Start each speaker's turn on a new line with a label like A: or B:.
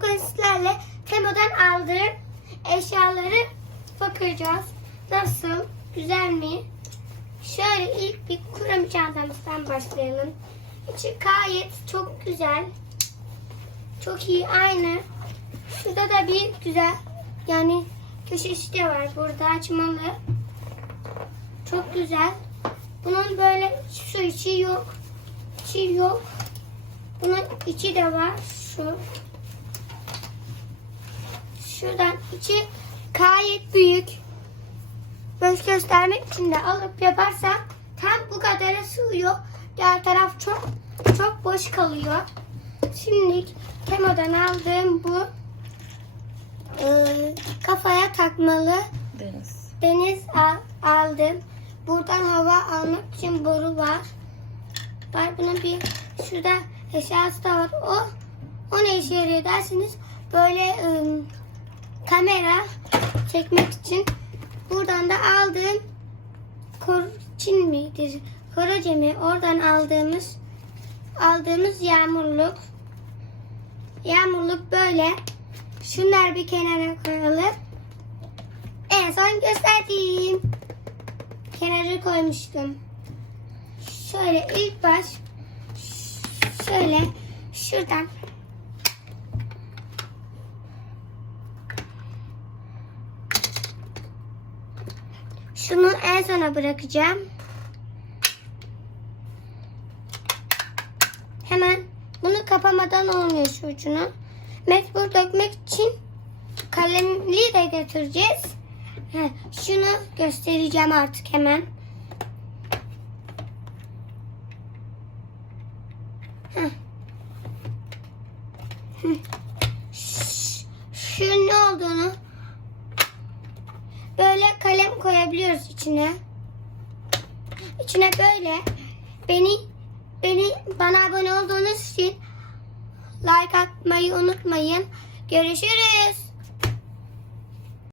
A: Bugün Temo'dan aldığım eşyaları bakacağız. Nasıl? Güzel mi? Şöyle ilk bir kurum çantamızdan başlayalım. İçi gayet çok güzel. Çok iyi aynı. Şurada da bir güzel yani köşesi de var burada açmalı. Çok güzel. Bunun böyle su içi yok. İçi yok. Bunun içi de var. Şu. Şuradan içi gayet büyük. Böyle göstermek için de alıp yaparsak tam bu kadar sığıyor. Diğer taraf çok çok boş kalıyor. Şimdi Temo'dan aldığım bu e, kafaya takmalı
B: Deniz.
A: deniz al- aldım. Buradan hava almak için boru var. Var bunun bir şurada eşyası da var. O o ne işe yarıyor dersiniz böyle ım, kamera çekmek için buradan da aldığım korçin midir? Koroce mi? Oradan aldığımız aldığımız yağmurluk. Yağmurluk böyle. Şunlar bir kenara koyalım. En son gösterdiğim kenarı koymuştum. Şöyle ilk baş şöyle şuradan şunu en sona bırakacağım. Hemen bunu kapamadan olmuyor şu ucunu. Mecbur dökmek için kalemli de götüreceğiz. Heh, şunu göstereceğim artık hemen. Heh. Ş- Şu ne olduğunu böyle kalem koyabiliyoruz içine. İçine böyle beni beni bana abone olduğunuz için like atmayı unutmayın. Görüşürüz.